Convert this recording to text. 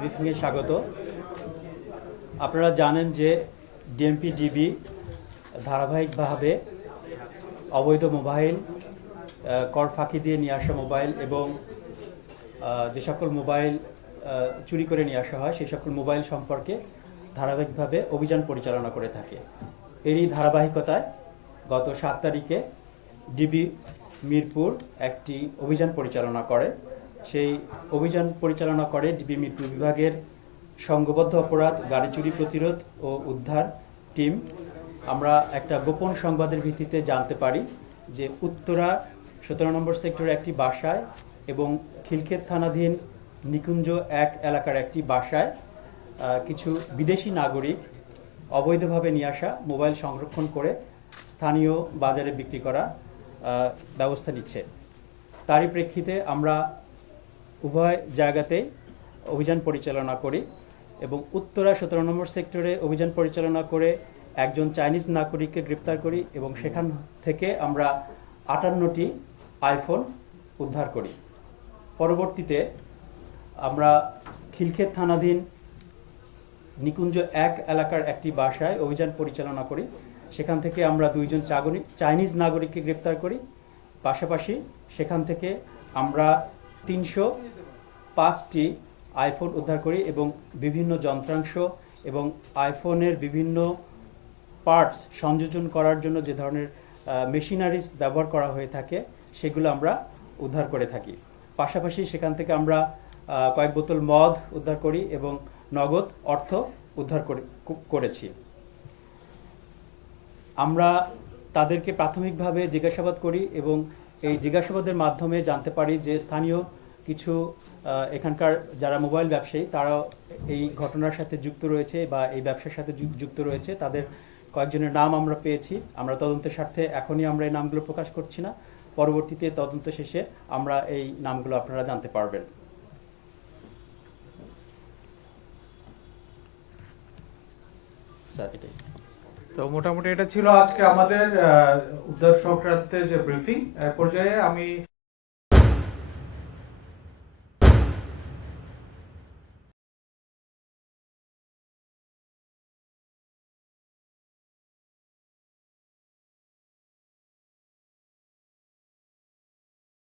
ব্রিফিংয়ে স্বাগত। আপনারা জানেন যে ডিএমপি-ডিবি ধারাবাহিকভাবে অবৈধ মোবাইল, কর ফাঁকি দিয়ে নিয়ে আসা মোবাইল এবং যে সকল মোবাইল চুরি করে নিয়ে আসা হয় সেই সকল মোবাইল সম্পর্কে ধারাবাহিকভাবে অভিযান পরিচালনা করে থাকে। এরই ধারাবাহিকতায় গত 7 তারিখে ডিবি মিরপুর একটি অভিযান পরিচালনা করে। সেই অভিযান পরিচালনা করে ডিবি মিরপুর বিভাগের সংঘবদ্ধ অপরাধ, গাড়ি চুরি প্রতিরোধ ও উদ্ধার টিম। আমরা একটা গোপন সংবাদের ভিত্তিতে জানতে পারি যে উত্তরা 17 নম্বর সেক্টরের একটি বাসায় এবং খিলক্ষেত থানাধীন নিকুঞ্জ 1 এলাকার একটি বাসায় কিছু বিদেশি নাগরিক অবৈধভাবে নিয়ে আসা মোবাইল সংরক্ষণ করে স্থানীয় বাজারে বিক্রি করা ব্যবস্থা নিচ্ছে। তারই প্রেক্ষিতে আমরা উভয় জায়গাতেই অভিযান পরিচালনা করি এবং উত্তরা 17 নম্বর সেক্টরে অভিযান পরিচালনা করে একজন চাইনিজ নাগরিককে গ্রেপ্তার করি এবং সেখান থেকে আমরা 58টি আইফোন উদ্ধার করি। পরবর্তীতে আমরা খিলক্ষেত থানাধীন নিকুঞ্জ 1 এলাকার একটি বাসায় অভিযান পরিচালনা করি। সেখান থেকে আমরা 2জন চাইনিজ নাগরিককে গ্রেপ্তার করি। পাশাপাশি সেখান থেকে আমরা 305টি আইফোন উদ্ধার করি এবং বিভিন্ন যন্ত্রাংশ এবং আইফোনের বিভিন্ন পার্টস সংযোজন করার জন্য যে ধরনের মেশিনারিজ ব্যবহার করা হয়ে থাকে সেগুলো আমরা উদ্ধার করে থাকি। পাশাপাশি সেখান থেকে আমরা কয়েক বোতল মদ উদ্ধার করি এবং নগদ অর্থ উদ্ধার করেছি। আমরা তাদেরকে প্রাথমিকভাবে জিজ্ঞাসাবাদ করি এবং এই জিজ্ঞাসাবাদের মাধ্যমে জানতে পারি যে স্থানীয় কিছু এখানকার যারা মোবাইল ব্যবসায়ী তারা এই ঘটনার সাথে যুক্ত রয়েছে বা এই ব্যবসার সাথে যুক্ত রয়েছে। তাদের কয়েকজনের নাম আমরা পেয়েছি। আমরা তদন্তের স্বার্থে এখনই আমরা এই নামগুলো প্রকাশ করছি না, পরবর্তীতে তদন্ত শেষে আমরা এই নামগুলো আপনারা জানতে পারবেন। স্যার, এটাই তো মোটামুটি এটা ছিল আজকে আমাদের উদ্ধার সংক্রান্ত যে ব্রিফিং। পর্যায়ে আমি